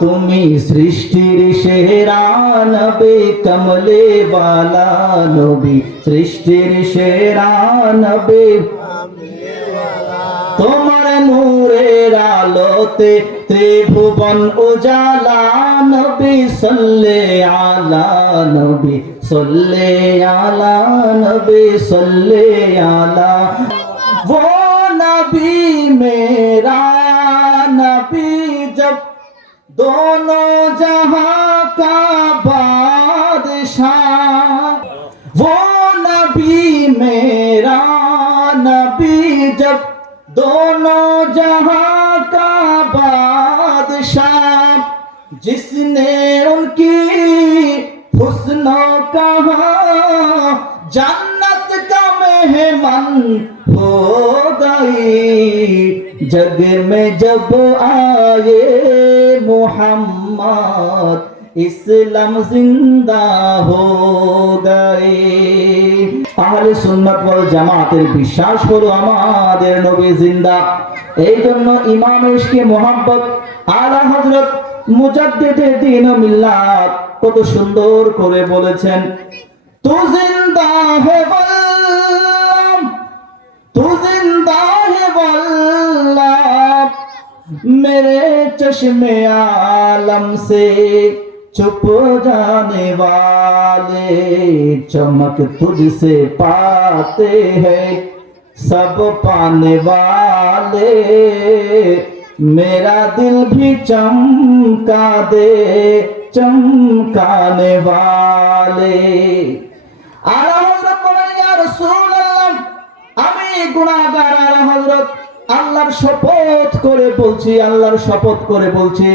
তুমি সৃষ্টির সেরা নবী কমলে ওয়ালা নবী সৃষ্টির সেরা নবী তোমার নূরের আলোতে ত্রিভুবন উজালা নবী সাল্লে আলা নবী সাল্লে আলা নবী সাল্লে আলা वो नबी मेरा नबी जब दोनों जहां का बादशाह वो नबी मेरा नबी जब दोनों जहां का बादशाह जिसने उनकी हुस्नों कहा जन्नत का मेहमान हो गई जग में जब आए मोहम्मद इस्लाम जिंदा हो गए আহলে সুন্নাত ওয়াল জামাতের বিশ্বাস হলো আমাদের নবী জিন্দা এই জন্য ইমাম ইশকে মোহাম্মদ আলা হযরত মুজাদ্দিদে দ্বীন ও মিল্লাত কত সুন্দর করে বলেছেন তু জিন্দা হে বল্লাহ तू जिंदा है वल्लाह मेरे चश्मे आलम से छुप जाने वाले चमक तुझसे पाते हैं सब पाने वाले मेरा दिल भी चमका दे चमकाने वाले আমি গুনাহগার আলা হযরত আল্লাহর শপথ করে বলছি আল্লাহর শপথ করে বলছি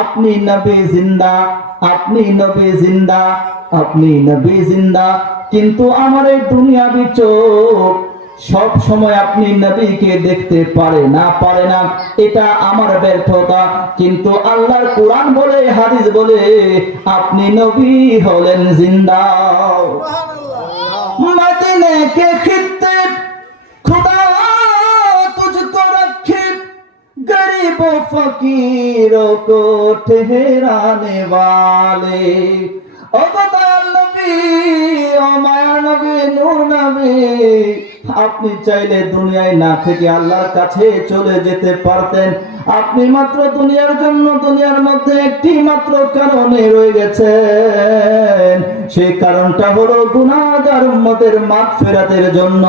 আপনি নবী জিন্দা আপনি নবী জিন্দা আপনি নবী জিন্দা কিন্তু আমার এই দুনিয়াবি চোখ সব সময় আপনি নবীকে দেখতে পারে না এটা আমার ব্যর্থতা কিন্তু আল্লাহর কোরআন বলে হাদিস বলে আপনি নবী হলেন জিন্দা সুবহানাল্লাহ মদিনা কে খিত্তে खुदा तुझको रखे गरीबों फकीरों को ठहराने वाले ओ बदल नबी ओ माया नबी नूर नबी আপনি চাইলে দুনিয়ায় না থেকে আল্লাহর কাছে চলে যেতে পারতেন আপনি মাত্র দুনিয়ার জন্য দুনিয়ার মধ্যে একটি মাত্র কারণে রয়ে গেছেন সেই কারণটা হলো গুনাহগার উম্মতের মাগফিরাতের জন্য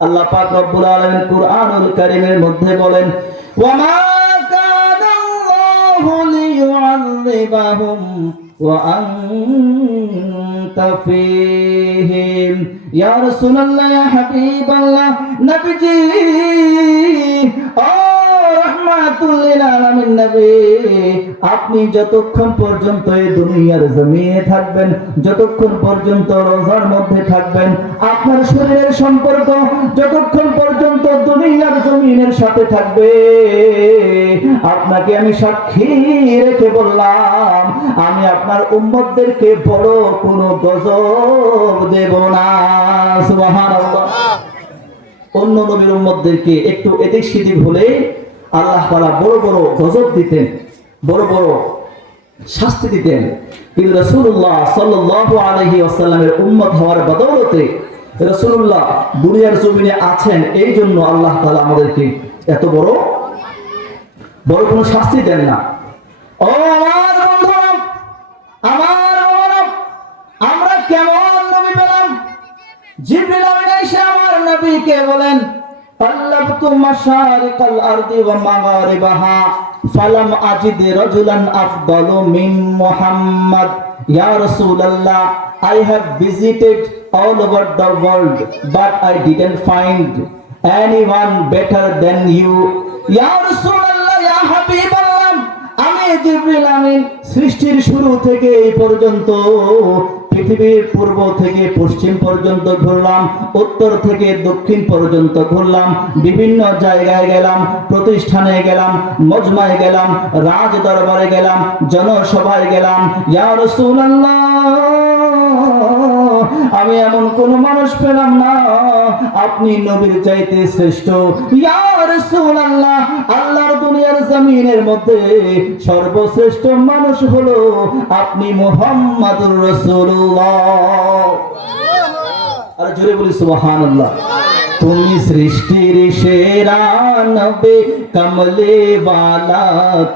আল্লাহ পাক রব্বুল আলামিন কুরআনুল কারীমের মধ্যে বলেন ওয়া মা কানা আল্লাহু লিয়ুআযিবাহুম ওয়া আনতা ফীহিম ইয়া রাসূলুল্লাহ ইয়া হাবিবাল্লাহ নবীজি ও রাহমাতুল লিল আলামিন নবী আপনি যতক্ষণ পর্যন্ত এই দুনিয়ার জমিনে থাকবেন যতক্ষণ পর্যন্ত রোজার মধ্যে থাকবেন আপনার শরীরের সম্পর্ক যতক্ষণ পর্যন্ত দুনিয়ার জমিনের সাথে থাকবে আপনাকে আমি সাক্ষী রেখে বললাম আমি আপনার উম্মতদেরকে বড় কোনো গজব দেব না সুবহানাল্লাহ অন্য নবীর উম্মতদেরকে একটু এদিক সেদিক হলে আল্লাহ তাআলা বড় বড় গজব দিতেন বড় বড় শাস্তি দিতেন কিন্তু রাসূলুল্লাহ সাল্লাল্লাহু আলাইহি ওয়াসাল্লামের উম্মত হওয়ার বদৌলতে রাসূলুল্লাহ দুনিয়ার জমিনে আছেন এই জন্য আল্লাহ তাআলা আমাদেরকে এত বড় বড় কোনো শাস্তি দেন না ও আমার বন্ধুরা আমার আমরা কেমন নবী পেলাম জিবরিল আমিন এসে আমার নবীকে বলেন طلبت مشارق الأرض ومغاربها فلم أجد رجلا أفضل من محمد يا رسول الله I have visited all over the world but I didn't find anyone better than you يا رسول الله يا حبيب الله আমি জিবরিল আমিন সৃষ্টির শুরু থেকে এই পর্যন্ত পৃথিবীর পূর্ব থেকে পশ্চিম পর্যন্ত ঘুরলাম উত্তর থেকে দক্ষিণ পর্যন্ত ঘুরলাম বিভিন্ন জায়গায় গেলাম প্রতিষ্ঠানে গেলাম মজমায় গেলাম রাজ দরবারে গেলাম জনসভায় গেলাম ইয়া রাসূলুল্লাহ আমি এমন কোন মানুষ পেলাম না আপনি নবীর চাইতে শ্রেষ্ঠ। ইয়া রাসূলুল্লাহ, আল্লাহর দুনিয়ার জমিনের মধ্যে সর্বশ্রেষ্ঠ মানুষ হলো আপনি মুহাম্মাদুর রাসূলুল্লাহ। আর জোরে বলি সুবহানাল্লাহ। তুমি সৃষ্টির সেরা নবী কমলে वाला,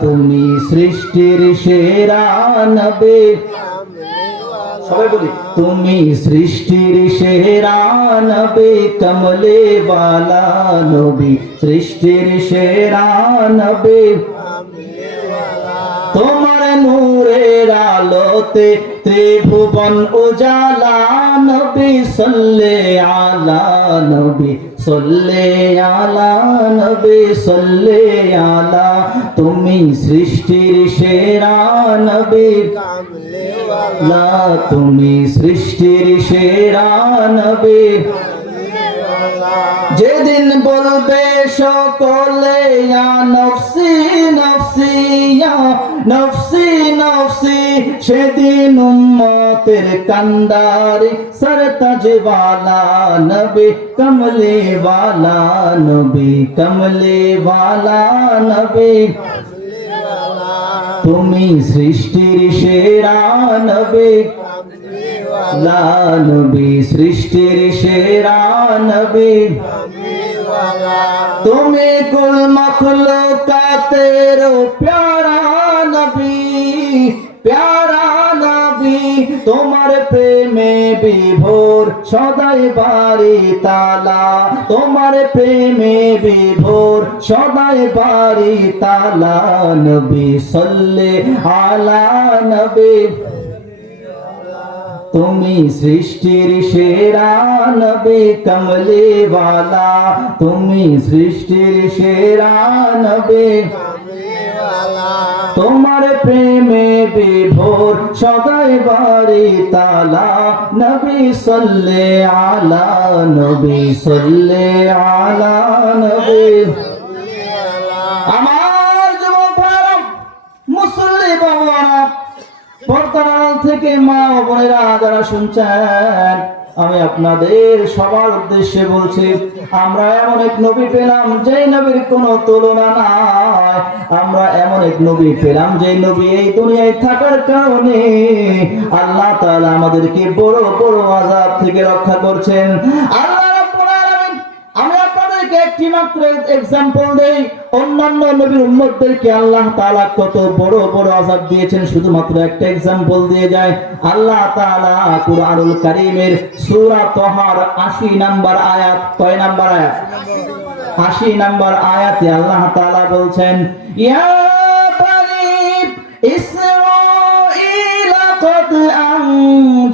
তুমি সৃষ্টির সেরা নবী, সবাই বলি তুমি সৃষ্টির সেরা নবী কমলে वाला নবী, সৃষ্টির সেরা নবী। তোমার নূরের আলোতে ত্রিভুবন উজালা, নবী সাল্লে আলা নবী সাল্লে আলা নবী সাল্লে আলা, তুমি সৃষ্টির সেরা নবী কামলেওয়ালা, তুমি সৃষ্টির সেরা নবী। যেদিন বলবে সকলে ইয়া নফসি নফসি ইয়া নফসি নফসি, সেদিন উম্মতের কান্দারি সরতাজে ওয়ালা নবী কমলে ওয়ালা নবী কমলে ওয়ালা নবী। তুমি সৃষ্টির সেরা নবী লা নবী, সৃষ্টির সেরা নবী। তুমি কুল মখলুকাতের প্যারা নবী, প্যারা নবী। তোমার প্রেমে বিভোর সদাই বাড়ি তালা, তোমার প্রেমে বিভোর সদাই বাড়ি তালা, নবী সাল্লে আলা নবী। তুমি সৃষ্টির সেরা নবী কমলে वाला, তুমি সৃষ্টির সেরা নবী কমলে वाला। তোমার প্রেমে বিভোর সদাই বাড়ি তালা, নবী সাল্লে আলা নবী সাল্লে আলা নবী। আমার যুবক ভাইরা, মুসলিম বাবারা, পর্দার থেকে মা ও বোনেরা যারা শুনছেন, আমি আপনাদের সবার উদ্দেশ্যে বলছি, আমরা এমন এক নবী পেলাম যে নবীর কোনো তুলনা নাই। আমরা এমন এক নবী পেলাম যে নবী এই দুনিয়ায় থাকার কারণে আল্লাহ তাআলা আমাদেরকে বড় বড় আযাব থেকে রক্ষা করছেন। আল্লাহ রাব্বুল আলামিন, আমি আপনাদেরকে একটি মাত্র এক্সাম্পল দেই। অন্যান্য নবীর উম্মতদেরকে আল্লাহ তাআলা কত বড় বড় আযাব দিয়েছেন, শুধুমাত্র একটা এক্সাম্পল দিয়ে যায়। আল্লাহ তাআলা কুরআনুল কারীমের সূরা তাহার ৮০ নাম্বার আয়াত, কয় নাম্বার আয়াত? ৮০ নাম্বার আয়াতে আল্লাহ তাআলা বলছেন, ইয়া বানি ইসরাঈল قد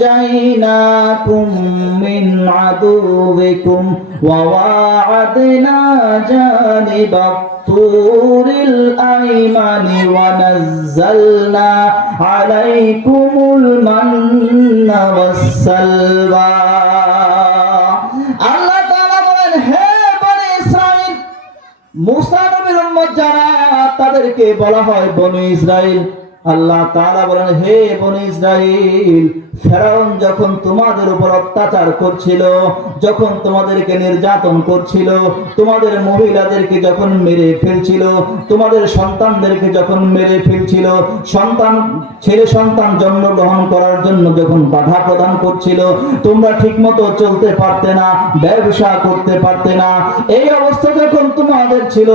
أنجيناكم من عدوكم وواعدنا جانب الطور الأيمن ونزلنا عليكم المن والسلوى। আল্লাহ তাআলা বলেন, হে বনি ইসরাঈল, মুসা নবীর উম্মত যারা, তাদেরকে বলা হয় বনি ইসরাঈল। আল্লাহ তাআলা বলেন, হে বনি ইসরাঈল, ফেরাউন যখন তোমাদের উপর অত্যাচার করছিল, যখন তোমাদেরকে নির্যাতন করছিল, তোমাদের মহিলাদেরকে যখন মেরে ফেলছিল, তোমাদের সন্তানদেরকে যখন মেরে ফেলছিল, ছেলে সন্তান জন্মগ্রহণ করার জন্য যখন বাধা প্রদান করছিল, তোমরা ঠিকমতো চলতে পারতে না, ব্যবসা করতে পারতে না, এই অবস্থা যখন তোমাদের ছিল,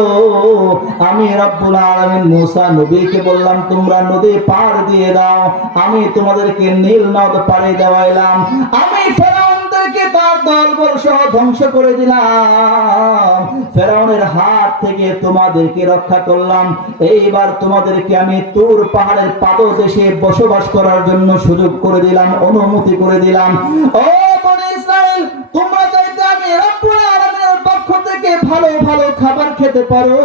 আমি রব্বুল আলামিন মুসা নবীকে বললাম, তোমরা নদী পার দিয়ে দাও। আমি তোমাদেরকে নীল নদ পাড়ি দেওয়াইলাম। আমি ফেরাউনদেরকে তার দলবল সহ ধ্বংস করে দিলাম। ফেরাউনের হাত থেকে তোমাদেরকে রক্ষা করলাম। এইবার তোমাদেরকে আমি তুর পাহাড়ের পাদদেশে বসবাস করার জন্য সুযোগ করে দিলাম, অনুমতি করে দিলাম। ও বনি ইসরাঈল, তোমরা চাইতে আমি রব্বুল আলামিনের পক্ষ থেকে ভালো ভালো খাবার খেতে পারো,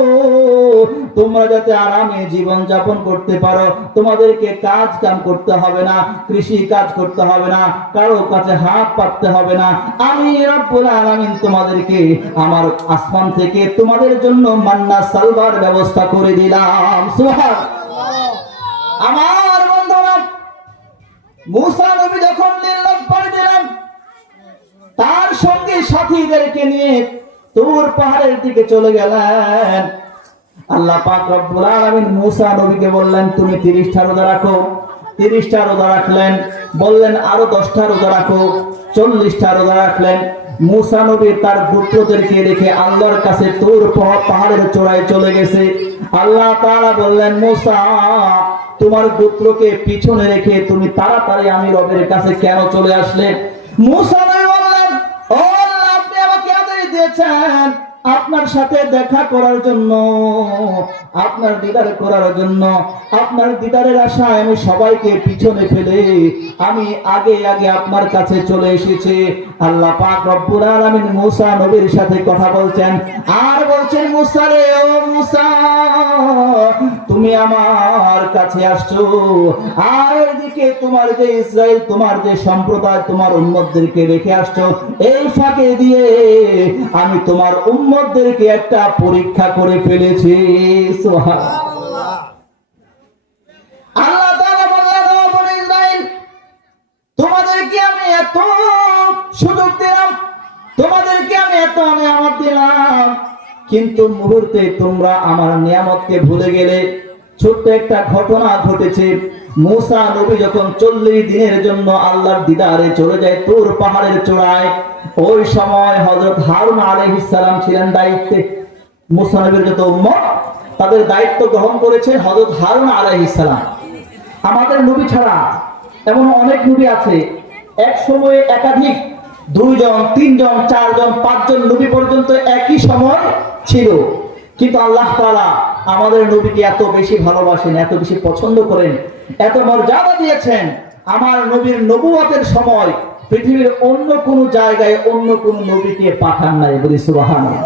তোমরা যাতে আরামে জীবন যাপন করতে পারো, তোমাদেরকে কাজ কাম করতে হবে না, কৃষি কাজ করতে হবে না, কারো কাছে হাত পাততে হবে না। আমি রব্বুল আলামিন তোমাদেরকে আমার আসমান থেকে তোমাদের জন্য মান্না সালবার ব্যবস্থা করে দিলাম। সুবহানাল্লাহ। আমার বন্ধুরা, মুসা নবী যখন নীল নদ পাড়ি দিলেন, তার সঙ্গে সাথীদেরকে নিয়ে তুর পাহাড়ের দিকে চলে গেলেন। আল্লাহ পাক রব্বুল আলামিন মুসা নবীকে বললেন, তুমি 30টা রোজা রাখো। 30টা রোজা রাখলেন। বললেন আরো 10টা রোজা রাখো। 40টা রোজা রাখলেন। মুসা নবী তার গোত্রদেরকে রেখে আল্লাহর কাছে তুর পাহাড়ের চূড়ায় চলে গেছে। আল্লাহ তাআলা বললেন, মুসা তোমার গোত্রকে পিছনে রেখে তুমি তাড়াতাড়ি আমি রবের কাছে কেন চলে আসলে? মুসা নবী বললেন, ও আল্লাহ, আপনি আমাকে আদেশ দিয়েছেন আপনার সাথে দেখা করার জন্য, আপনার দিদার করার জন্য। আপনার দিদারের আশায় আমি সবাইকে পিছনে ফেলে আমি আগে আগে আপনার কাছে চলে এসেছি। আল্লাহ পাক রব্বুল আলামিন মুসা নবীর সাথে কথা বলছেন আর বলছেন, মুসা রে, ও মুসা, তুমি আমার কাছে আসছো, আর ওইদিকে তোমার যে ইসরায়েল, তোমার যে সম্প্রদায়, তোমার উম্মতদেরকে রেখে আসছো। এই ফাঁকে দিয়ে আমি তোমার উম্মতদেরকে একটা পরীক্ষা করে ফেলেছি। সুবহানাল্লাহ। আল্লাহ তাআলা বললেন, ও বনী ইসরাইল, তোমাদেরকে আমি এত সুযোগ দিলাম, তোমাদেরকে আমি এত নিয়ামত দিলাম, কিন্তু মুহূর্তে তোমরা আমার নিয়ামতকে ভুলে গেলে। ছোট্ট একটা ঘটনা ঘটেছে। মুসা নবী যখন 40 দিনের জন্য আল্লাহর দিদারে চলে যায় তুর পাহাড়ের চূড়ায়, ওই সময় হযরত হারুন আলাইহিস সালাম ছিলেন দায়িত্বে। মুসা নবীর যত উম্মত তাদের দায়িত্ব গ্রহণ করেছে হযরত হারুন আলাইহিস সালাম। আমাদের নবী ছাড়া এমন অনেক নবী আছে, এক সময়ে একাধিক 2 জন 3 জন 4 জন 5 জন নবী পর্যন্ত একই সময় ছিল। কিন্তু আল্লাহ তাআলা আমাদের নবীকে এত বেশি ভালোবাসেন, এত বেশি পছন্দ করেন, এত মর্যাদা দিয়েছেন। আমার নবীর নবুয়তের সময় পৃথিবীর অন্য কোন জায়গায় অন্য কোন নবীকে পাঠান নাই। বলি সুবহানাল্লাহ।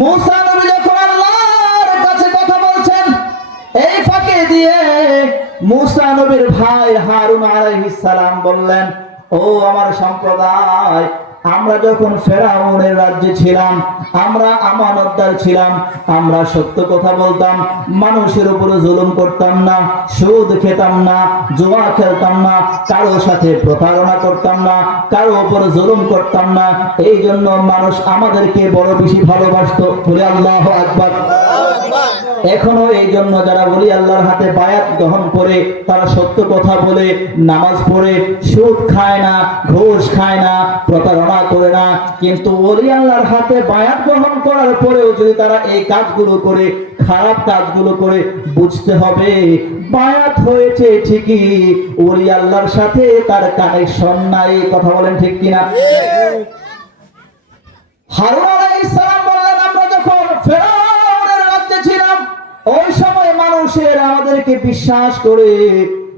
মুসা নবী যখন আল্লাহর কাছে কথা বলছেন, এই ফাঁকে দিয়ে মুসা নবীর ভাই হারুন আলাইহিস সালাম বললেন, ও আমার সম্প্রদায়, আমরা যখন ফেরাউনের রাজ্যে ছিলাম, আমরা আমানতদার ছিলাম, আমরা সত্য কথা বলতাম, মানুষের উপরে জুলুম করতাম না, সুদ খেতাম না, জুয়া খেলতাম না, কারো সাথে প্রতারণা করতাম না, কারো উপরে জুলুম করতাম না। এই জন্য মানুষ আমাদেরকে বড় বেশি ভালোবাসতো। বলে আল্লাহু আকবার। এখনো এই জন্য যারা বলি আল্লাহর হাতে বায়াত গ্রহণ করে, তারা সত্য কথা বলে, নামাজ পড়ে, সুদ খায় না, ঘুষ খায় না, প্রতারণা করে না, কিন্তু ওলি আল্লাহর হাতে বায়াত গ্রহণ করার পরেও যদি তারা এই কাজগুলো করে, খারাপ কাজগুলো করে, বুঝতে হবে বায়াত হয়েছে ঠিকই, ওলি আল্লাহর সাথে তার কানেকশন নাই। কথা বলেন ঠিক কিনা? হারুন আলাইহিস সালাম বললেন, আমরা যখন ফেরাউনের রাজ্যে ছিলাম, ওই সময় মানুষের আমাদেরকে বিশ্বাস করে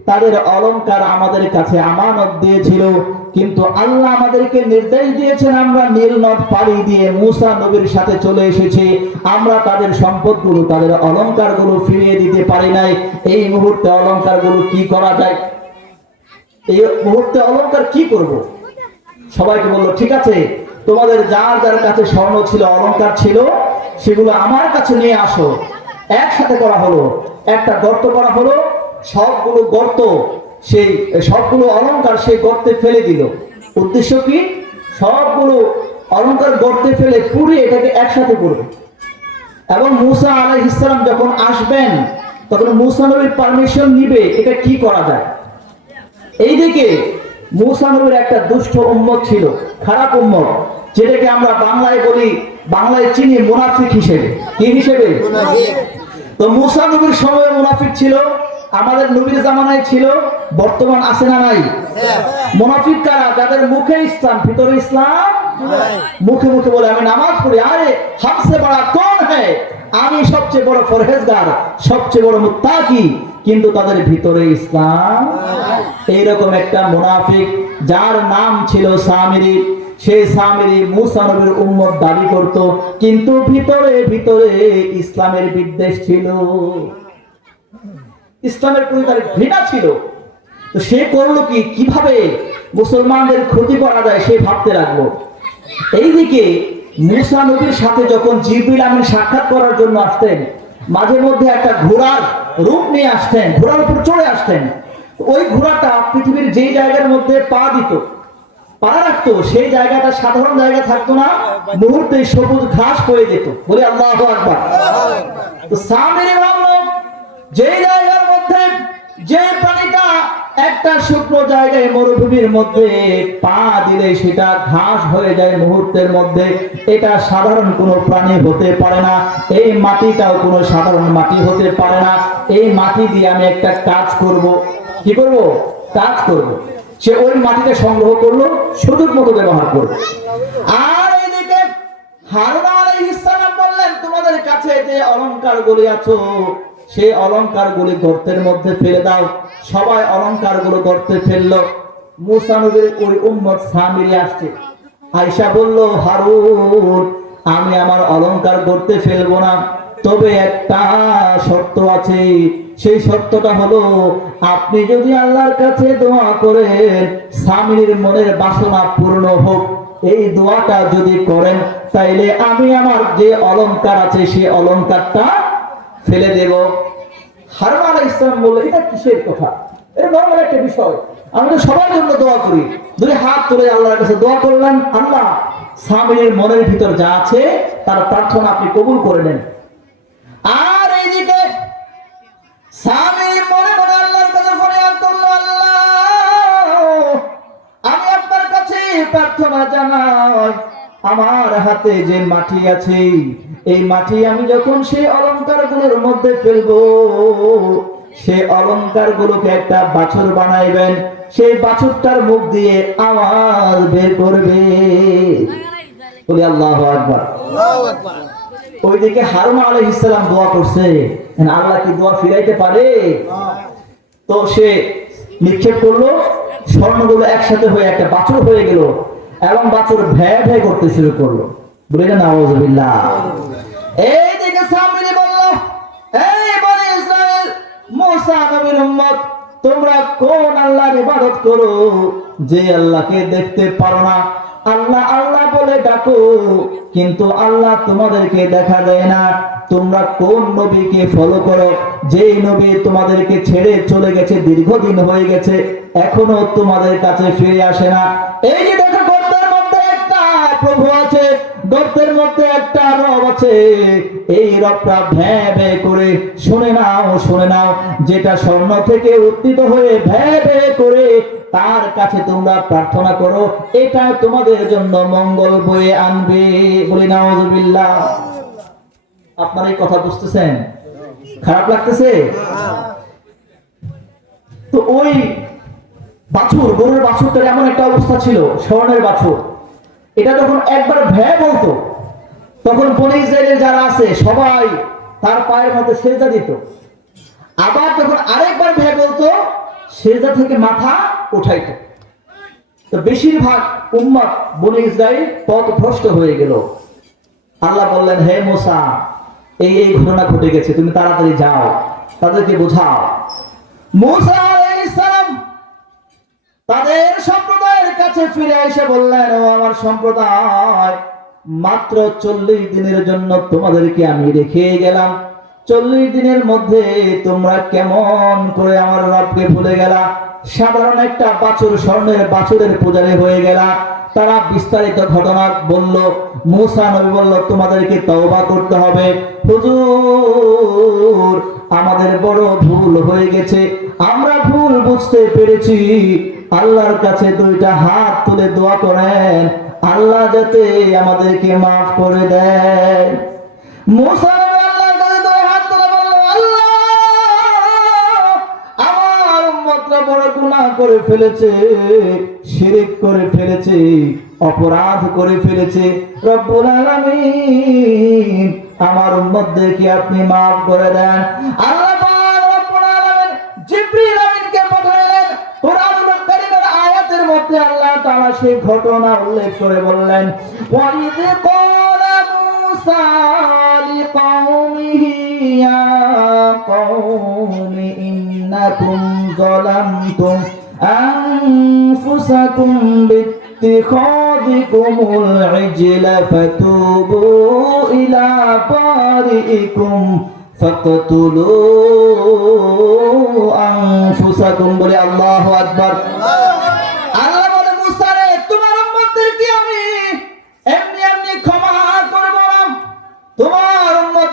তাদের অলংকার আমাদের কাছে আমানত দিয়েছিল, কিন্তু আল্লাহ আমাদেরকে নির্দেশ দিয়েছেন, আমরা নীল নদ পাড়ি দিয়ে মুসা নবীর সাথে চলে এসেছি, আমরা তাদের সম্পদগুলো, তাদের অলংকারগুলো ফিরিয়ে দিতে পারি নাই। এই মুহূর্তে অলংকারগুলো কি করা যায়? এই মুহূর্তে অলংকার কি করব? সবাইকে বললো, ঠিক আছে, তোমাদের যার যার কাছে স্বর্ণ ছিল, অলংকার ছিল, সেগুলো আমার কাছে নিয়ে আসো। একসাথে করা হলো, একটা গর্ত করা হলো, সবগুলো গর্ত, সেই সবগুলো অলংকার সেই গর্তে ফেলে দিল। উদ্দেশ্য কি? সবগুলো অলংকার গর্তে ফেলে পুড়িয়ে এটাকে একসাথে করবে। এবং মুসা আলাইহিস সালাম যখন আসবেন, তখন মুসা নবীর পারমিশন নিবে এটা কি করা যায়। এইদিকে মুসা নবীর একটা দুষ্ট উম্মত ছিল, খারাপ উম্মত, যেটাকে আমরা বাংলায় বলি, বাংলায় চিনি মুনাফিক হিসেবে। কি হিসেবে? তো মুসা নবীর সময় মুনাফিক ছিল, আমাদের নবীর জামানায় ছিল, বর্তমান আছে না নাই? মুনাফিক কারা? যাদের মুখে ইসলাম, ভিতরে ইসলাম, মুখে মুখে বলে আমি নামাজ পড়ি, আরে হামসে বড়া কোন হ্যায়, আমি সবচেয়ে বড় ফরহেজগার, সবচেয়ে বড় মুত্তাকি, কিন্তু তাদের ভিতরে ইসলাম। এইরকম একটা মুনাফিক, যার নাম ছিল সামিরি। সেই সামিরি মুসা নবীর উম্মত দাবি করত, কিন্তু ভিতরে ভিতরে ইসলামের বিদ্বেষ ছিল, ইসলামের প্রতি তার ঘৃণা ছিল। তো সে করলো কি, কিভাবে মুসলমানদের ক্ষতি করা যায় সে ভাবতে লাগলো। এইদিকে মুসা নবীর সাথে যখন জিবরিল আমিন সাক্ষাৎ করার জন্য আসতেন, মাঝে মধ্যে একটা ঘোড়ার রূপ নিয়ে আসতেন, ঘোড়ার উপর চড়ে আসতেন। ওই ঘোড়াটা পৃথিবীর যেই জায়গার মধ্যে পা দিত, পাড়া রাখতো, সেই জায়গাটা সাধারণ জায়গা থাকতো না, মুহূর্তে সবুজ ঘাস হয়ে যেত। বলে আল্লাহু আকবার। তো সামিরী ভাবলো যে জায়গার মধ্যে যে প্রাণীটা একটা শুকনো জায়গায় মরুভূমির মধ্যে পা দিলে সেটা ঘাস হয়ে যায় মুহূর্তের মধ্যে, এটা সাধারণ কোনো প্রাণী হতে পারে না, এই মাটিটাও কোনো সাধারণ মাটি হতে পারে না, এই মাটি দিয়ে আমি একটা কাজ করব। কি করব? কাজ করব। সে ওই মাটিটা সংগ্রহ করলো, সুযোগ মতো ব্যবহার করলো। আর এইদিকে হারুন আলাইহিস সালাম বললেন, তোমাদের কাছে যে অলংকারগুলি আছে সেই অলংকারগুলি গর্তের মধ্যে ফেলে দাও। সবাই অলংকারগুলো গর্তে ফেললো। মুসা নবীর ওই উম্মত সামিরী আসছে, আয়েশা বলল, হারুন আমি আমার অলংকার গর্তে ফেলবো না, তবে একটা শর্ত আছে। সেই শর্তটা হলো আপনি যদি আল্লাহর কাছে দোয়া করেন সামিরীর মনের বাসনা পূর্ণ হোক, এই দোয়াটা যদি করেন তাইলে আমি আমার যে অলংকার আছে সেই অলংকারটা ফেলে দেব। হারুন আলাইহিস সালাম বলল, এটা কিসের কথা? এটা নরমাল একটা বিষয়, আমি তো সবার জন্য দোয়া করি। দুই হাত তুলে আল্লাহর কাছে দোয়া করলেন, আল্লাহ সামিরীর মনের ভিতর যা আছে তার প্রার্থনা আপনি কবুল করে নেন। আর এইদিকে সামিরীর মনে মনে আল্লাহর কাছে ফরিয়াদ করল, আল্লাহ আমি আপনার কাছে প্রার্থনা জানাই, আমার হাতে যে মাটি আছে এই মাটি আমি যখন সেই অলংকারগুলোর মধ্যে ফেলবো, সেই অলংকারগুলোকে একটা বাছুর বানাইবেন, সেই বাছুরটার মুখ দিয়ে আওয়াজ বের করবে। বলি আল্লাহু আকবার। ওইদিকে হারুন আলাইহিস সালাম দোয়া করছে, আল্লাহ কি দোয়া ফিরাইতে পারে? তো সে নিক্ষেপ করলো, স্বর্ণগুলো একসাথে হয়ে একটা বাছুর হয়ে গেল এবং বাছুর ভ্যা ভ্যা করতে শুরু করলো। বলে নাউযুবিল্লাহ। এইদিকে সামিরী বলল, এই বনি ইসরাইল, মুসা নবীর উম্মত, তোমরা কোন আল্লাহর ইবাদত করো যে আল্লাহকে দেখতে পারো না? আল্লাহ আল্লাহ বলে ডাকো কিন্তু আল্লাহ তোমাদেরকে দেখা দেয় না। তোমরা কোন নবীকে ফলো করো যে নবী তোমাদেরকে ছেড়ে চলে গেছে, দীর্ঘদিন হয়ে গেছে, এখনো তোমাদের কাছে ফিরে আসে না? এই যে দেখো গর্তের মধ্যে একটা প্রভু আছে, গর্তের মধ্যে একটা রব আছে, এই রবটা ভ্যাঁ ভ্যাঁ করে শুনে নাও, যেটা স্বর্ণ থেকে উত্থিত হয়ে ভ্যাঁ ভ্যাঁ করে তার কাছে তোমরা প্রার্থনা করো, এটা তোমাদের জন্য মঙ্গল বয়ে আনবে। বলি নাউযুবিল্লাহ। আপনারা এই কথা বুঝতেছেন? খারাপ লাগতেছে? তো ওই বাছুর, গরুর বাছুরটার এমন একটা অবস্থা ছিল, স্বর্ণের বাছুর, এটা যখন একবার ভ্যাঁ বলতো তখন বনি ইসরাইলের যারা আছে সবাই তার পায়ের মধ্যে সেজদা দিত। আবার যখন আরেকবার ভ্যাঁ বলতো সেজদা থেকে মাথা উঠাইতো। তো বেশিরভাগ উম্মত বনি ইসরাইল পথভ্রষ্ট হয়ে গেল। আল্লাহ বললেন, হে মুসা, এই এই ঘটনা ঘটে গেছে, তুমি তাড়াতাড়ি যাও, তাদেরকে বোঝাও। মুসা আলাইহিস সালাম তাদের সম্প্রদায়ের কাছে ফিরে এসে বললেন, ও আমার সম্প্রদায়, মাত্র 40 দিনের জন্য তোমাদেরকে আমি রেখে গেলাম, 40 দিনের মধ্যে তোমরা কেমন করে আমার রবকে ভুলে গেলা? সাধারণ একটা বাছুর, স্বর্ণের বাছুরের পূজারী হয়ে গেলা। তারা বিস্তারিত ঘটনা বলল। মুসা নবী বলল, তোমাদেরকে তওবা করতে হবে। হুজুর, আমাদের বড় ভুল হয়ে গেছে, আমরা ভুল বুঝতে পেরেছি। আল্লাহর কাছে দুইটা হাত তুলে দোয়া করেন, আল্লাহ যাতে আমাদেরকে মাফ করে দেয়। মুসা আল্লাহর কাছে দুই হাত তুলে বলল, আল্লাহ আমার উম্মতরা বড় গুনাহ করে ফেলেছে, শিরক করে ফেলেছে, অপরাধ করে ফেলেছে। রব্বুল আলামিন আমার উম্মতদেরকে আপনি মাফ করে দেন। আল্লাহ পাক রব্বুল আলামিন জিবরিল আমিনকে পাঠালেন। কোরআনুল কারীমের আয়াতের মধ্যে আল্লাহ তাআলা সেই ঘটনা উল্লেখ করে বললেন, ওয়াইদ ক্বালা মূসা লিকাওমিহি ইয়া কওমি ইন্নাকুম যালামতুম আনফুসাকুম বিত্তিখাযিকুমুল ইজলা ফাতুবু ইলা বারিইকুম ফাকতুলু আনফুসাকুম। বলে আল্লাহু আকবার। আল্লাহ বলে, মুসা রে, তোমার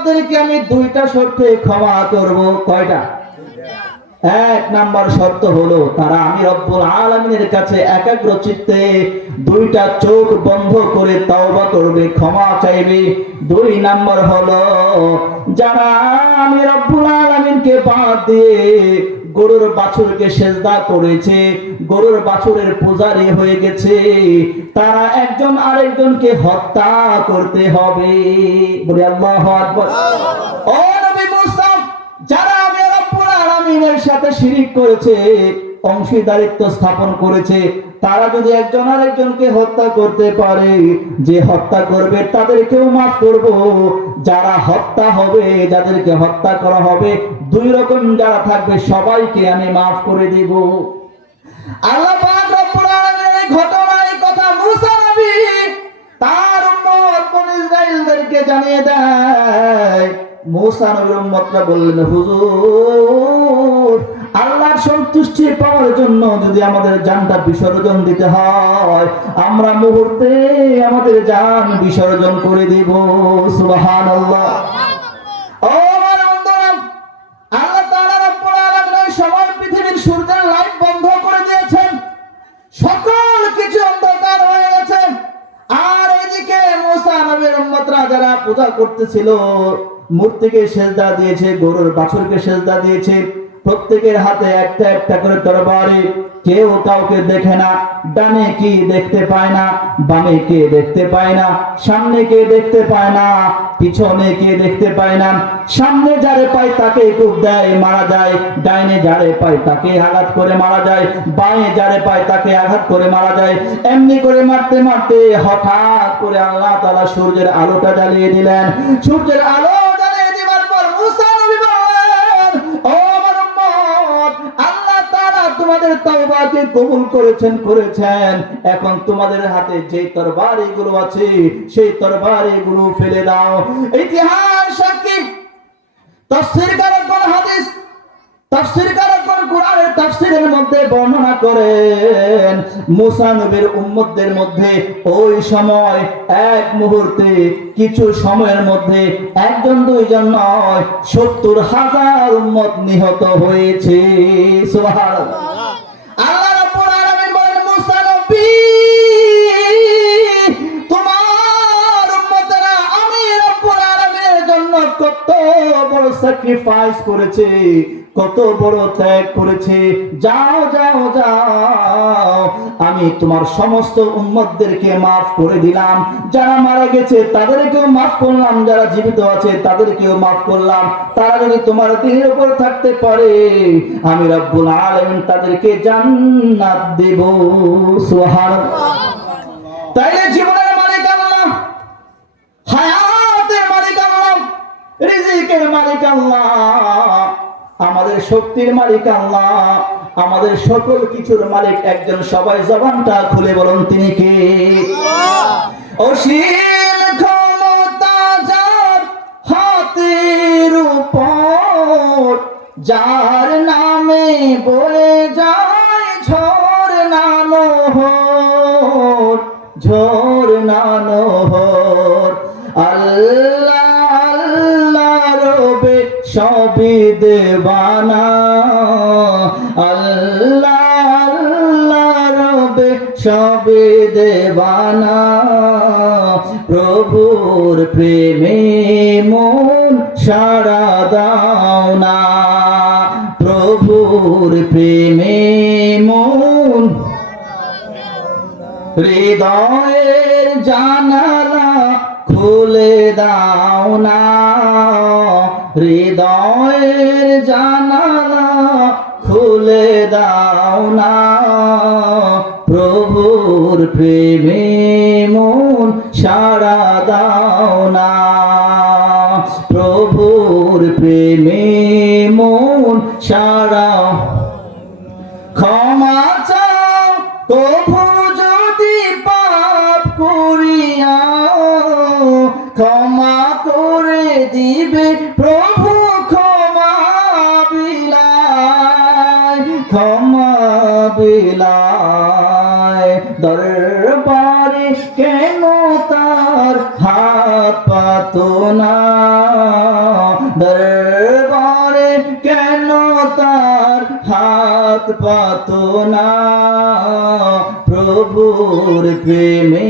উম্মতদেরকে আমি দুইটা শর্তে ক্ষমা করব। কয়টা? এক নাম্বার শর্ত হলো তারা আমি রব্বুল আলামিনের কাছে একাগ্র চিত্তে দুইটা চোখ বন্ধ করে তওবা করবে, ক্ষমা চাইবে। দুই নাম্বার হলো যারা আমি রব্বুল আলামিনকে বাদ দিয়ে গরুর বাছুরকে সেজদা করেছে, গরুর বাছুরের পূজারী হয়ে গেছে, তারা একজন আরেকজনকে হত্যা করতে হবে। বলি আল্লাহু আকবার। ও নবী মুসা, যারা আমি রব্বুল আলামিনের সাথে শিরিক করেছে, অংশীদারিত্ব স্থাপন করেছে, তারা যদি একজন আরেকজনকে হত্যা করতে পারে, যে হত্যা করবে তাদেরকেও মাফ করব। যারা হত্যা হবে, যাদেরকে হত্যা করা হবে, দুই রকম যারা থাকবে সবাইকে আমি মাফ করে দিব। আল্লাহ পাক রব্বুল আলামিনের এই ঘটনা, এই কথা মুসা নবী তার উম্মত বনি ইসরাইলদেরকে জানিয়ে দেয়। মুসা নবীর উম্মতরা বললেন, হুজুর, আল্লাহর সন্তুষ্টি পাওয়ার জন্য যদি আমাদের জানটা বিসর্জন দিতে হয়, আমরা মুহূর্তে আমাদের জান বিসর্জন করে দিব। সুবহানাল্লাহ। ও আমার বন্ধুরা, আল্লাহ তাআলা রব্বুল আলামিন সবার পৃথিবীর সূর্যের লাইট বন্ধ করে দিয়েছেন, সকল কিছু অন্ধকার হয়ে গেছে। আর এদিকে মুসা নবীর উম্মতরা যারা পূজা করতেছিল, মূর্তিকে সেজদা দিয়েছে, গরুর বাছুরকে সেজদা দিয়েছে, প্রত্যেকের হাতে একটা একটা করে তরবারি, কেউ কাউকে দেখে না। ডানে কি দেখতে পায় না, বামে কে দেখতে পায় না, সামনে কে দেখতে পায় না, পিছনে কে দেখতে পায় না। সামনে যারে পায় তাকে কুপ দেয়, মারা যায়। ডাইনে যারে পায় তাকে আঘাত করে মারা যায়, বাঁয়ে যারে পায় তাকে আঘাত করে মারা যায়। এমনি করে মারতে মারতে হঠাৎ করে আল্লাহ তাআলা সূর্যের আলোটা জ্বালিয়ে দিলেন। সূর্যের আলো জ্বালিয়ে দেওয়ার পর মুসা নবী বললেন, ও আমার উম্মত, আল্লাহ তাআলা তোমাদের তাওবাকে কবুল করেছেন। এখন তোমাদের হাতে যে তরবারিগুলো আছে, সেই তরবারিগুলো ফেলে দাও। ইতিহাস সাক্ষী, তাফসীরকারগণ হাদিস, তাফসীরকারগণ কোরআনের তাফসীরের মধ্যে বর্ণনা করেন, মুসা নবীর উম্মতদের মধ্যে ওই সময় এক মুহূর্তে, কিছু সময়ের মধ্যে একজন দুইজন নয়, ৭০,০০০ উম্মত নিহত হয়েছে। সুবহানাল্লাহ। আল্লাহ রাব্বুল আলামিন বলেন, মুসা নবী, তোমার উম্মতরা আমি রাব্বুল আলামিনের জন্য কত বড় স্যাক্রিফাইস করেছে, কত বড় ত্যাগ করেছে। যাও যাও যাও, আমি তোমার সমস্ত উম্মতদেরকে মাফ করে দিলাম। যারা মারা গেছে তাদেরকেও মাফ করলাম, যারা জীবিত আছে তাদেরকেও মাফ করলাম। তারা যদি তোমার দিনের উপর থাকতে পারে, আমি রব্বুল আলামিন তাদেরকে জান্নাত দেব। সুবহানাল্লাহ। তাইলে জীবনের মালিক আল্লাহ, হায়াতের মালিক আল্লাহ, রিজিকের মালিক আল্লাহ, আমাদের শক্তির মালিক আল্লাহ, আমাদের সকল কিছুর মালিক একজন। সবাই জবানটা খুলে বলুন, তিনি কে? অসীম ক্ষমতা যার হাতের উপর, যার নামে বয়ে যায় ঝরনা নহর, ঝরনা নহর। আল্লাহ আল্লাহ রবে সবই দেবানা, আল্লাহ আল্লাহ রবে সবই দেবানা। প্রভুর প্রেমে মন সাড়া দাও না, প্রভুর প্রেমে মন। হৃদয়ের জানালা খুলে দাও না, হৃদয়ের জানালা খুলে দাও না। প্রভুর প্রেমে মন সাড়া দাও না, প্রভুর প্রেমে মন সাড়া। ক্ষমা চাও প্রভু যদি পাপ করিয়া, ক্ষমা করে দিবে প্রভু ক্ষমা বিলায়, ক্ষমা বিলায়। দরবারে কেন তার হাত পাতো না, তার হাত পাতো না, প্রভুর প্রেমে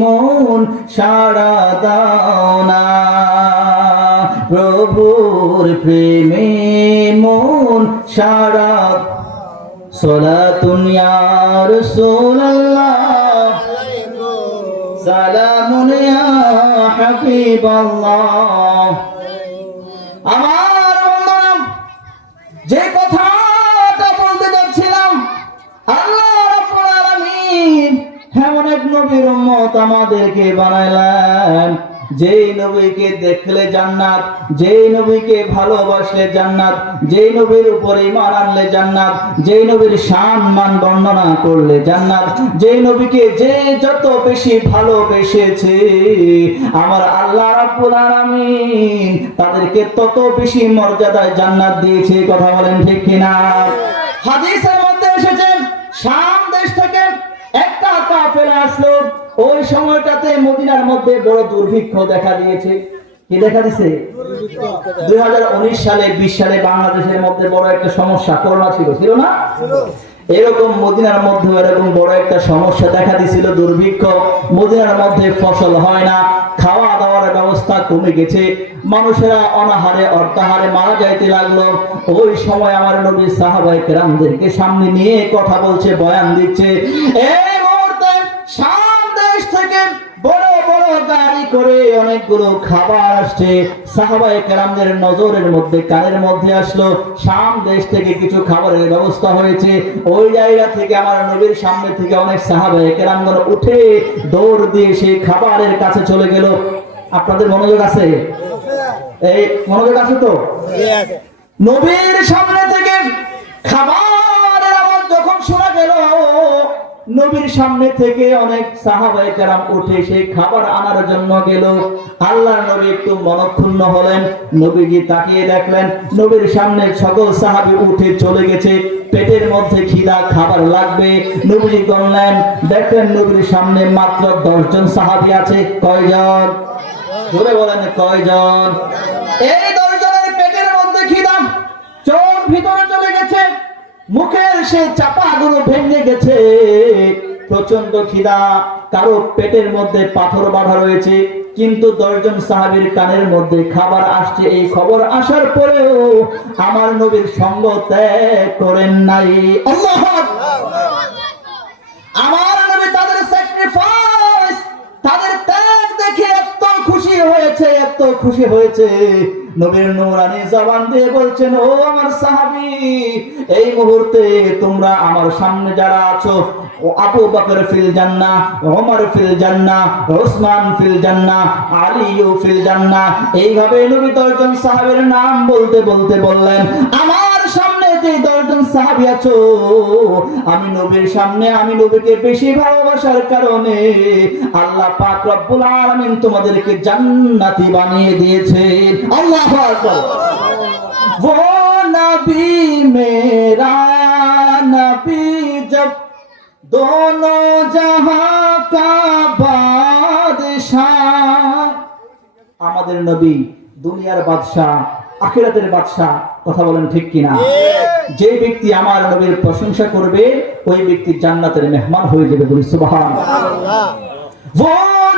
মন সাড়া দাও না, প্রভুর প্রেমে মন সাড়া। সালাতুন ইয়া রাসূলুল্লাহ, সালামুন ইয়া হাবিবাল্লাহ। আমার বন্ধুরা, যে কথাটা বলতে যাচ্ছিলাম, আল্লাহ রাব্বুল আলামিন এমন এক নবীর উম্মত আমাদেরকে বানাইলেন, যেই নবীকে দেখলে জান্নাত, যেই নবীকে ভালোবাসলে জান্নাত, যেই নবীর উপরে ঈমান আনলে জান্নাত, যেই নবীর শান মান বর্ণনা করলে জান্নাত, যেই নবীকে যে যত বেশি ভালোবেসেছে আমার আল্লাহ রাব্বুল আলামিন তাদেরকে তত বেশি মর্যাদায় জান্নাত দিয়েছে। কথা বলেন ঠিক কিনা? হাদিসের মধ্যে এসেছে, শাম দেশ থেকে একটা কাফেলা আসলো। ওই সময়টাতে মদিনার মধ্যে বড় দুর্ভিক্ষ দেখা দিয়েছে। কি দেখা দিয়েছে? 2019 সালে 20 সালে বাংলাদেশের মধ্যে বড় একটা সমস্যা, করোনা ছিল না? এরকম মদিনার মধ্যে এরকম বড় একটা সমস্যা দেখা দিয়েছিল, দুর্ভিক্ষ। মদিনার মধ্যে ফসল হয় না, খাওয়া দাওয়ার ব্যবস্থা কমে গেছে, মানুষেরা অনাহারে অর্ধাহারে মারা যাইতে লাগলো। ওই সময় আমার নবী সাহাবায়ে কেরামদেরকে সামনে নিয়ে কথা বলছে, বয়ান দিচ্ছে। এই মুহূর্তে শাম দেশ থেকে বড় বড় গাড়ি করে অনেকগুলো খাবার আসছে। সাহাবায়ে কেরামদের নজরের মধ্যে, কানের মধ্যে আসলো, শাম দেশ থেকে কিছু খাবারের ব্যবস্থা হয়েছে। ওই জায়গা থেকে আমার নবীর সামনে থেকে অনেক সাহাবায়ে কেরামগণ উঠে দৌড় দিয়ে সেই খাবারের কাছে চলে গেল। আপনাদের মনোযোগ আছে? এই মনোযোগ আছে তো? নবীর সামনে থেকে খাবারের আওয়াজ যখন শোনা গেল, নবীর সামনে থেকে অনেক সাহাবায়ে কেরাম উঠে সেই খাবার আনার জন্য গেল। আল্লাহর নবী একটু মনক্ষুণ্ণ হলেন, নবীজি তাকিয়ে দেখলেন নবীর সামনে সকল সাহাবী উঠে চলে গেছে, পেটের মধ্যে খিদা, খাবার লাগবে। নবীজি গণলেন, দেখলেন নবীর সামনে মাত্র 10 জন সাহাবী আছে। কয়জন? জোরে বলেন, কয়জন? এই 10 জনের পেটের মধ্যে খিদা, চোখ ভিতরে চলে গেছে, মুখের সেই চাপাগুলো ভেঙে গেছে, প্রচন্ড খিদা, কারো পেটের মধ্যে পাথর বাঁধা রয়েছে। কিন্তু 10 জন সাহাবীর কানের মধ্যে খাবার আসছে, এই খবর আসার পরেও আমার নবীর সঙ্গ ত্যাগ করেন নাই। আল্লাহু আকবার। আমার নবী তাদের স্যাক্রিফাইস, তাদের ত্যাগ দেখে এত খুশি হয়েছে, এত খুশি হয়েছে, নবীর নূরানি জবান দিয়ে বলছেন, ও আমার সাহাবী, এই মুহূর্তে তোমরা আমার সামনে যারা আছো, আবু বকর ফিল জান্নাহ, ওমর ফিল জান্নাহ, ওসমান ফিল জান্নাহ, আলীও ফিল জান্নাহ। এইভাবে নবী 10 জন সাহাবীর নাম বলতে বলতে বললেন, আমার সামনে যে 10 জন সাহাবী আছো, আমি নবীর সামনে, আমি নবীকে বেশি ভালোবাসার কারণে আল্লাহ পাক রব্বুল আলামিন তোমাদেরকে জান্নাতি বানিয়ে দিয়েছেন। আল্লাহু আকবার। वो नबी मेरा नबी जब दोनों जहां का बादशाह, আমাদের নবী দুনিয়ার বাদশা, আখিরাতের বাদশা। কথা বলেন ঠিক কিনা? যে ব্যক্তি আমার নবীর প্রশংসা করবে ওই ব্যক্তি জান্নাতের মেহমান হয়ে যাবে। বলি সুবহানাল্লাহ। वो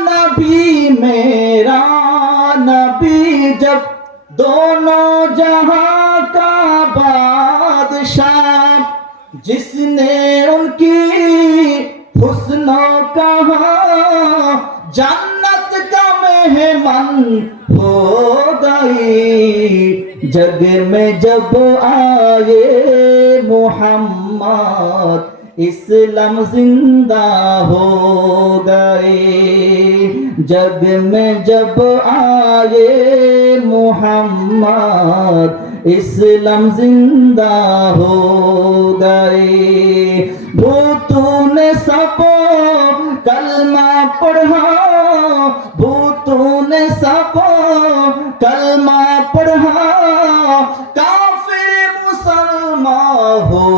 नबी मेरा नबी जब दोनों जहां का बादशाह, जिसने उनकी हुस्नो कहा जन्नत का मेहमान हो गई, जग में जब आए मोहम्मद इस्लाम जिंदा हो गए, जग में जब आए मोहम्मद इस्लाम जिंदा हो गए। भूतों ने सबो कलमा पढ़ा, भूतों ने सबो कलमा पढ़ा, काफिर मुसलमान हो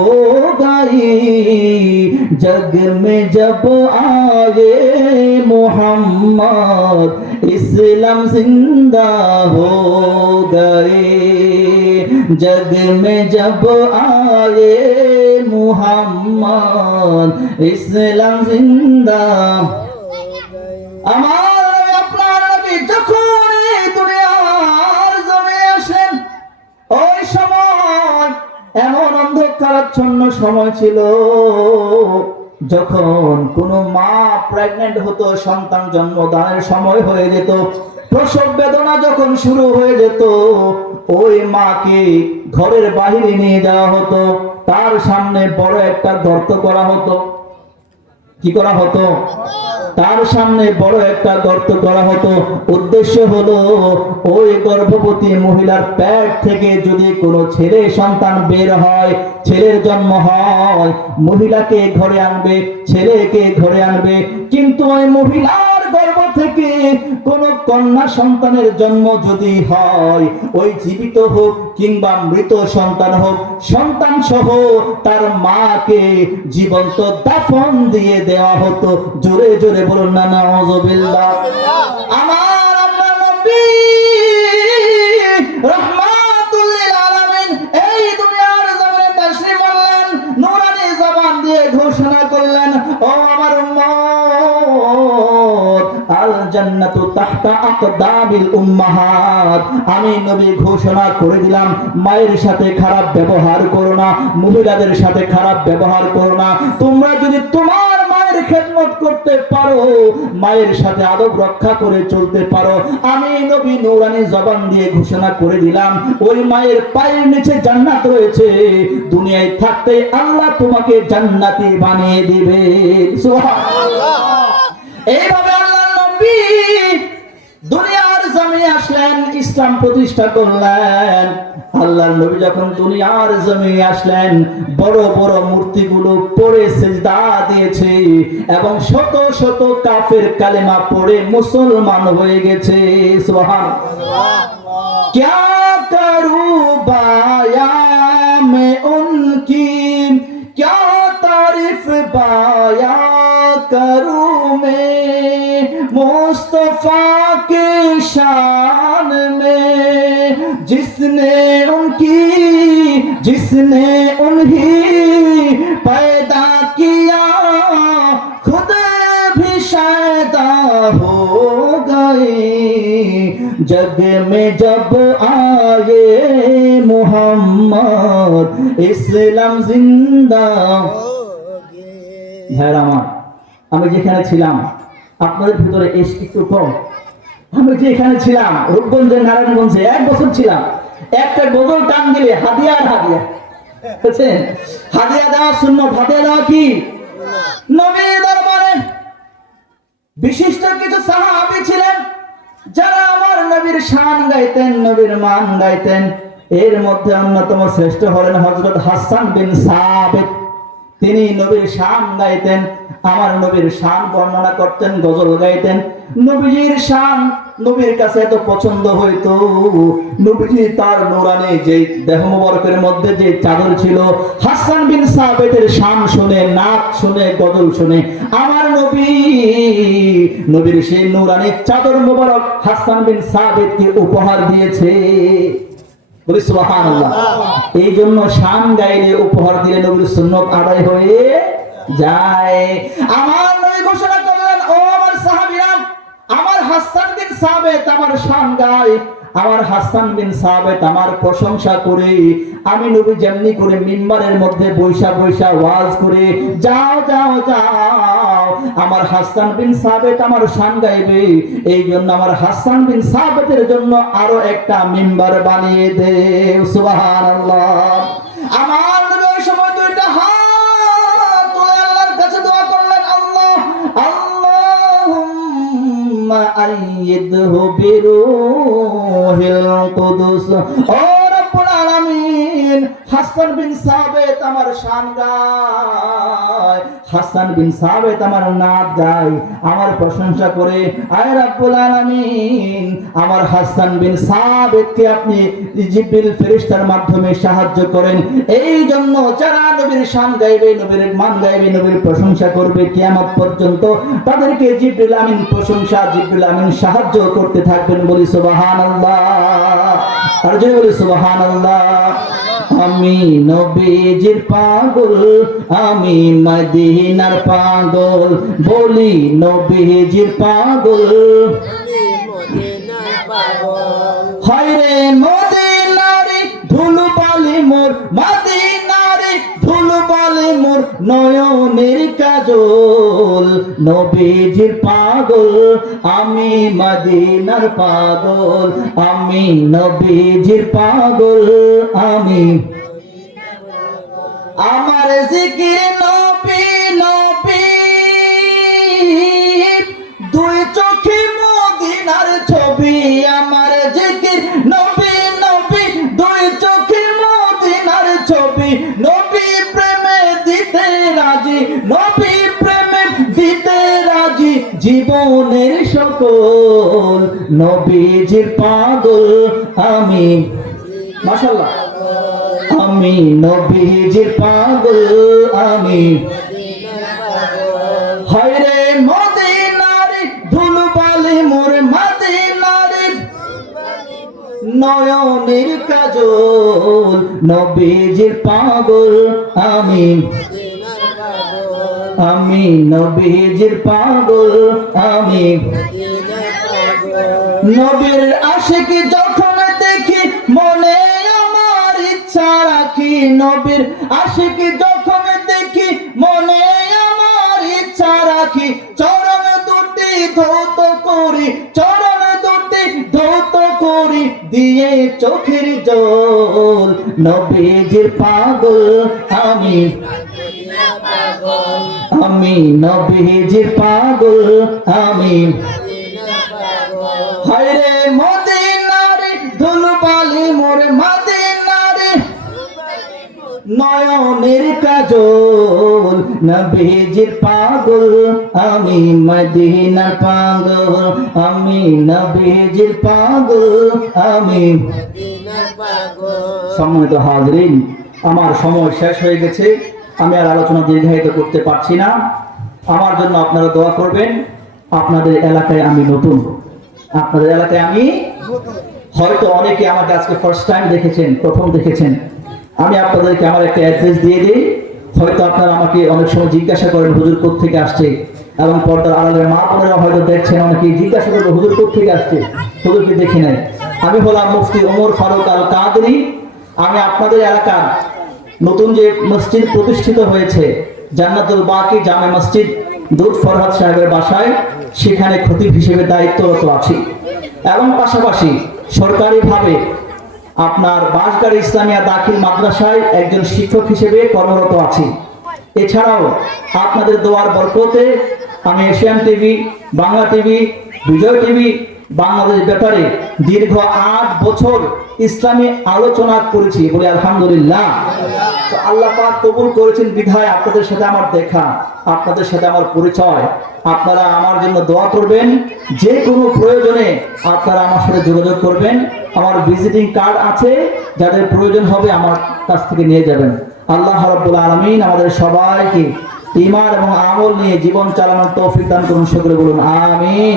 गई, जग में जब आए मोहम्मद इस्लाम जिंदा हो गए जग में जब आए मोहम्मद इस्लाम जिंदा আমার আপনার নবী যখন এই দুনিয়ার জমিনে আসেন ওই সময় এমন অন্ধকারাচ্ছন্ন সময় ছিল যখন কোনো মা প্রেগন্যান্ট হতো সন্তান জন্মদানের সময় হয়ে যেত প্রসব বেদনা যখন শুরু হয়ে যেত ওই মাকে ঘরের বাইরে নিয়ে যাওয়া হতো তার সামনে বড় একটা গর্ত করা হতো কি করা হতো তার সামনে বড় একটা গর্ত করা হতো উদ্দেশ্য হলো ওই গর্ভবতী মহিলার পেট থেকে যদি কোনো ছেলে সন্তান বের হয় ছেলের জন্ম হয় মহিলাকে ঘরে আনবে ছেলেকে ঘরে আনবে কিন্তু ওই মহিলার গর্ভ থেকে কোনো কন্যা সন্তানের জন্ম যদি হয় ওই জীবিত হোক কিংবা মৃত সন্তান হোক সন্তান সহ তার মাকে জীবন্ত দাফন দিয়ে দেওয়া হতো জোরে জোরে বলুন না নাউযুবিল্লাহ আমার আল্লাহ নবী রাহমাতুল লিল আলামিন এই দুনিয়ার জমিনে তাশরীফ আনলেন নূরানী জবান দিয়ে ঘোষণা করলেন ও আমার উম্মত আল জান্নাতু তাহতা আকদামিল উম্মাহাত আমি নবী ঘোষণা করে দিলাম মায়ের সাথে খারাপ ব্যবহার করো না মহিলাদের সাথে খারাপ ব্যবহার করো না তোমরা যদি তোমার মায়ের খেদমত করতে পারো মায়ের সাথে আদব রক্ষা করে চলতে পারো আমি নবী নূরানী জবান দিয়ে ঘোষণা করে দিলাম ওই মায়ের পায়ের নিচে জান্নাত রয়েছে দুনিয়ায় থাকতে আল্লাহ তোমাকে জান্নাতি বানিয়ে দিবে সুবহানাল্লাহ এইভাবে আল্লাহর নবী দুনিয়ার জমিনে আসলেন ইসলাম প্রতিষ্ঠা করলেন আল্লাহর নবী যখন দুনিয়ার জমিনে আসলেন বড় বড় মূর্তিগুলো পড়ে সিজদা দিয়েছে এবং শত শত কাফের কালেমা পড়ে মুসলমান হয়ে গেছে সুবহানাল্লাহ क्या करूं बाया मैं उनकी क्या तारीफ बाया करूं मैं मुस्तफा के शान में जिसने उन्हीं पैदा किया खुद भी शायदा हो गए जग में जब आए मोहम्मद इस्लाम जिंदा ভাইরা আমার আমি যেখানে ছিলাম আপনাদের ভিতরে এসে একটু কম আমি যেখানে ছিলাম রূপগঞ্জের নারায়ণগঞ্জে 1 বছর ছিলাম একটা গজল টান দিলে হাদিয়া আর হাদিয়া বুঝছেন হাদিয়া দেওয়া সুন্নাত হাদিয়া দেওয়া কি নবীর দরবারে বিশিষ্ট কিছু সাহাবী ছিলেন যারা আমার নবীর শান গাইতেন নবীর মান গাইতেন এর মধ্যে অন্যতম শ্রেষ্ঠ হলেন হযরত হাসান বিন সাবিত তিনি নবীর শান গাইতেন আমার নবীর শান বর্ণনা করতেন গজল গাইতেন নবীর শান নবীর কাছে এত পছন্দ হইতো নবীজি তার নূরানি যে দেহ মোবারকের মধ্যে যে চাদর ছিল হাসান বিন সাবিতের শান শুনে নাচ শুনে গজল শুনে আমার নবীর সেই নূরানি চাদর মোবারক হাসান বিন সাবিতকে উপহার দিয়েছে বলি সুবহানাল্লাহ এই জন্য শান গাইলে উপহার দিলে নবীর সুন্নাত আদায় হয়ে যায় আমার নবী ঘোষণা করলেন ও আমার সাহাবীরা আমার হাসান বিন সাবিত আমার শান গায় আমার হাসান বিন সাবিত আমার প্রশংসা করে আমি নবী যেমনি করে মিম্বারের মধ্যে বৈশা বৈশা ওয়াজ করে যাও যাও যাও আমার হাসান বিন সাবিত আমার শান গাইবে এই জন্য আমার হাসান বিন সাবিতের জন্য আরো একটা মিম্বার বানিয়ে দে সুবহানাল্লাহ আমার নবী ওই সময় দুইটা হাত তুলে আল্লাহর কাছে দোয়া করলেন আল্লাহ আল্লাহুম্মা আইয়িদহু বিরূহিল কুদুস ও রব্বুল আলামিন হাসান বিন সাবিত আমার শান গায়, হাসান বিন সাবিত আমার নাত গায়, আমার প্রশংসা করে। আয় রাব্বুল আলামিন, আমার হাসান বিন সাবিতকে আপনি জিবরিল ফেরেশতার মাধ্যমে সাহায্য করেন। এই জন্য যারা নবীর শান গাইবে, নবীর মান গাইবে, নবীর প্রশংসা করবে, কিয়ামত পর্যন্ত তাদেরকে জিবরিল আমিন প্রশংসা, জিবরিল আমিন সাহায্য করতে থাকবেন। বলি সুবহানাল্লাহ, আর জয় বলি সুবহানাল্লাহ। আমি নবীজির পাগল, আমি মদিনার পাগল, বলি নবীজির পাগল। হায়রে মদিনারে ধুলোবালি মোর, মদিনারে ধুলোবালি মোর নয়নের কাজল। নবীজির পাগল, আমি মদিনার পাগল, আমি নবীজির পাগল। আমি আমার জিকির নবী নবী, দুই চোখে মদিনার ছবি। আমার জিকির নবী নবী, দুই চোখে মদিনার ছবি। নবী প্রেমে দিতে রাজি, নবী প্রেমে দিতে রাজি, জীবনের সকল। নবীজির পাগল আমি, মাশাআল্লাহ, আমি নবীজির পাগল, আমি। হায়রে মদিনারে ধুলোবালি মোর, মদিনারে নয়নের কাজল। নবীজির পাগল আমি, আমি নবীজির পাগল আমি। নবীর আশিকি যখন দেখি মনে আমার ইচ্ছা রাখি, নবীর আশিকি যখন দেখি মনে আমার ইচ্ছা রাখি। চরণ দুটি ধৌত করি, চরণ দুটি ধৌত করি, দিয়ে চোখের জল। নবীজির পাগল আমি, আমি নবীজির পাগল আমি। হায়রে মদিনারে ধুলোবালি মোর, মদিনারে নয়নের কাজল। নবীজির পাগল আমি, মদিনার পাগল আমি, নবীজির পাগল আমি। সম্মানিত হাজরিন, আমার সময় শেষ হয়ে গেছে, আমি আর আলোচনা দীর্ঘায়িত করতে পারছি না। আমার জন্য আপনারা দোয়া করবেন। আপনাদের এলাকায় আমি নতুন, আপনাদের এলাকায় আমি হয়তো অনেকে আমাকে আজকে ফার্স্ট টাইম দেখেছেন, প্রথম দেখেছেন। আমি আপনাদেরকে আমার একটা অ্যাড্রেস দিয়ে দিই। হয়তো আপনারা আমাকে অনেক সময় জিজ্ঞাসা করেন হুজুর কোত্থেকে আসছে, এবং পর্দার আড়ালের মা বোনেরা হয়তো দেখছেন, অনেকে জিজ্ঞাসা করবে হুজুর কোত্থেকে আসছে, হুজুরকে দেখি নাই। আমি হলাম মুফতি ওমর ফারুক আল কাদরি। আমি আপনাদের এলাকার নতুন যে মসজিদ প্রতিষ্ঠিত হয়েছে জান্নাতুল বাকি জামে মসজিদ দুধ ফরহাদ সাহেবের বাসায়, সেখানে খতিব হিসেবে দায়িত্বরত আছি, এবং পাশাপাশি সরকারিভাবে আপনার বাঁশগাড়ি ইসলামিয়া দাখিল মাদ্রাসায় একজন শিক্ষক হিসেবে কর্মরত আছি। এছাড়াও আপনাদের দোয়ার বরকতে আমি এশিয়ান টিভি, বাংলা টিভি, বিজয় টিভি, বাংলাদেশ ব্যাপারে দীর্ঘ 8 বছর ইসলামী আলোচনা করেছি, বলে আলহামদুলিল্লাহ। তো আল্লাহ পাক কবুল করেছেন বিধায় আপনাদের সাথে আমার দেখা, আপনাদের সাথে আমার পরিচয়। আপনারা আমার জন্য দোয়া করবেন। যে কোনো প্রয়োজনে আপনারা আমার সাথে যোগাযোগ করবেন। আমার ভিজিটিং কার্ড আছে, যাদের প্রয়োজন হবে আমার কাছ থেকে নিয়ে যাবেন। আল্লাহ রাব্বুল আলামিন আমাদের সবাইকে ঈমান এবং আমল নিয়ে জীবন চালানোর তৌফিক দান করুন। সকলে বলুন আমিন।